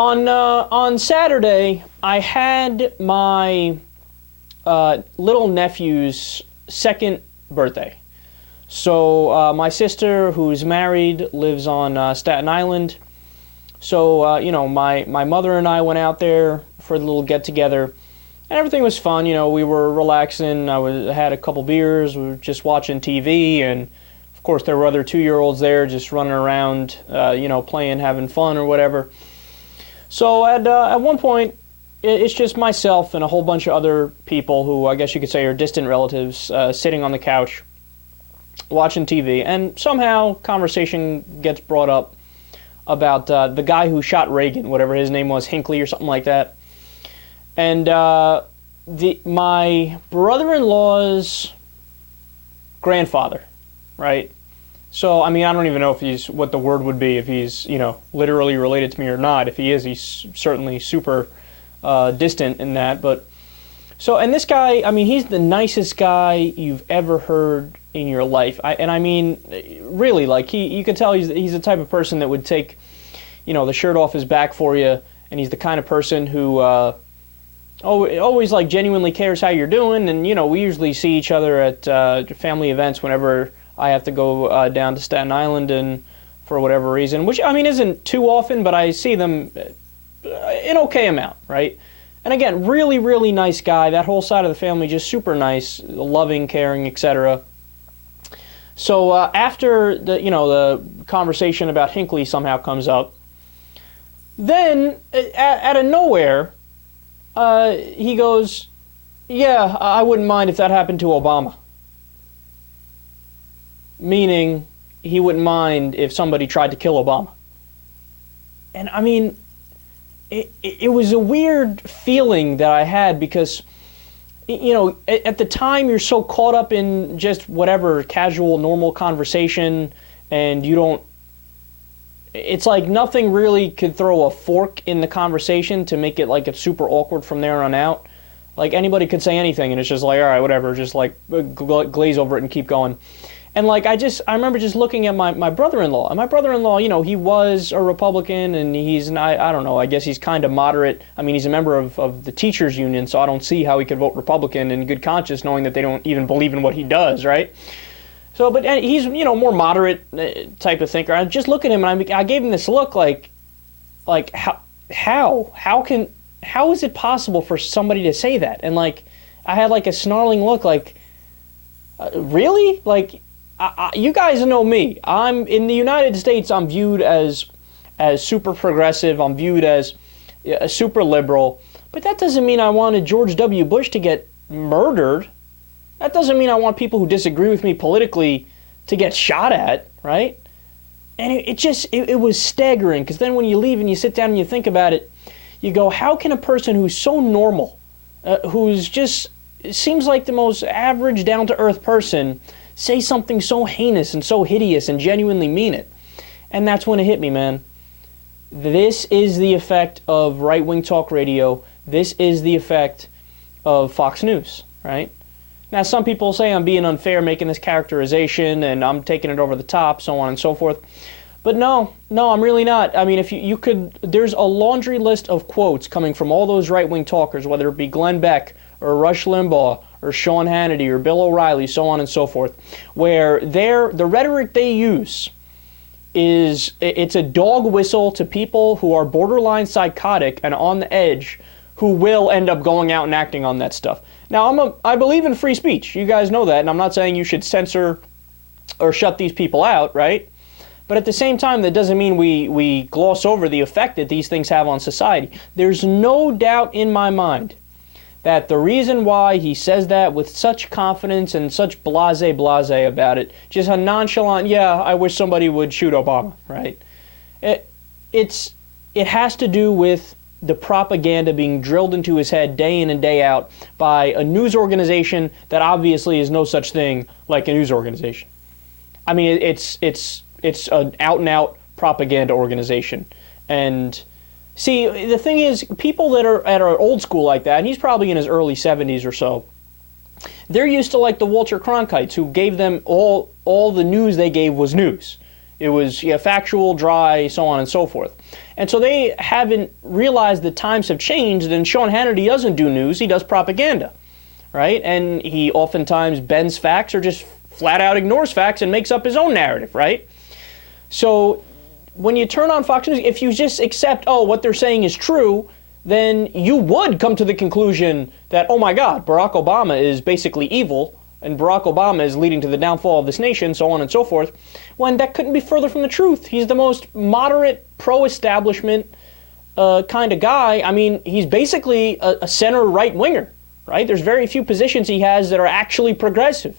On Saturday, I had my little nephew's second birthday. So my sister, who's married, lives on Staten Island. So my mother and I went out there for the little get together, and everything was fun. We were relaxing. I had a couple beers. We were just watching TV, and of course there were other 2-year-olds there just running around, playing, having fun or whatever. So at one point, it's just myself and a whole bunch of other people who I guess you could say are distant relatives sitting on the couch watching TV, and somehow conversation gets brought up about the guy who shot Reagan, whatever his name was, Hinckley or something like that. And my brother-in-law's grandfather, right? So, I don't even know what the word would be, if he's, literally related to me or not. If he is, he's certainly super distant in that. But, so, and this guy, he's the nicest guy you've ever heard in your life. Really, like, you could tell he's the type of person that would take, the shirt off his back for you, and he's the kind of person who always, like, genuinely cares how you're doing. And, we usually see each other at family events whenever I have to go down to Staten Island, and for whatever reason, which, isn't too often, but I see them an okay amount, right? And again, really, really nice guy. That whole side of the family, just super nice, loving, caring, etc. So after the conversation about Hinckley somehow comes up, then out of nowhere, he goes, "Yeah, I wouldn't mind if that happened to Obama." Meaning, he wouldn't mind if somebody tried to kill Obama. And it was a weird feeling that I had because, at the time you're so caught up in just whatever casual, normal conversation, and it's like nothing really could throw a fork in the conversation to make it like it's super awkward from there on out. Like anybody could say anything and it's just like, all right, whatever, just like glaze over it and keep going. And like I remember just looking at my brother-in-law. And my brother-in-law, he was a Republican, and he's not, I don't know, I guess he's kind of moderate. He's a member of the teachers union, so I don't see how he could vote Republican in good conscience, knowing that they don't even believe in what he does, right? So, but he's, more moderate type of thinker. I just look at him, and I gave him this look like how is it possible for somebody to say that? And like, I had like a snarling look, like, really? Like, you guys know me. I'm in the United States. I'm viewed as super progressive. I'm viewed as super liberal. But that doesn't mean I wanted George W. Bush to get murdered. That doesn't mean I want people who disagree with me politically to get shot at, right? And it was staggering, because then when you leave and you sit down and you think about it, you go, how can a person who's so normal, who's just seems like the most average, down-to-earth person, say something so heinous and so hideous and genuinely mean it? And that's when it hit me, man. This is the effect of right-wing talk radio. This is the effect of Fox News, right? Now, some people say I'm being unfair making this characterization and I'm taking it over the top, so on and so forth. But no, I'm really not. If you could, there's a laundry list of quotes coming from all those right-wing talkers, whether it be Glenn Beck or Rush Limbaugh or Sean Hannity or Bill O'Reilly, so on and so forth, where the rhetoric they use it's a dog whistle to people who are borderline psychotic and on the edge, who will end up going out and acting on that stuff. Now, I believe in free speech. You guys know that, and I'm not saying you should censor or shut these people out, right? But at the same time, that doesn't mean we gloss over the effect that these things have on society. There's no doubt in my mind that the reason why he says that with such confidence and such blase about it, just a nonchalant, yeah, I wish somebody would shoot Obama, right? It has to do with the propaganda being drilled into his head day in and day out by a news organization that obviously is no such thing like a news organization. It's an out-and-out propaganda organization. And see, the thing is, people that are old school like that, and he's probably in his early 70s or so, they're used to like the Walter Cronkites, who gave them all the news they gave was news. It was factual, dry, so on and so forth. And so they haven't realized that times have changed, and Sean Hannity doesn't do news, he does propaganda, right? And he oftentimes bends facts or just flat out ignores facts and makes up his own narrative, right? So when you turn on Fox News, if you just accept, oh, what they're saying is true, then you would come to the conclusion that, oh my God, Barack Obama is basically evil, and Barack Obama is leading to the downfall of this nation, so on and so forth, when that couldn't be further from the truth. He's the most moderate, pro-establishment kind of guy. I mean, he's basically a center right-winger, right? There's very few positions he has that are actually progressive.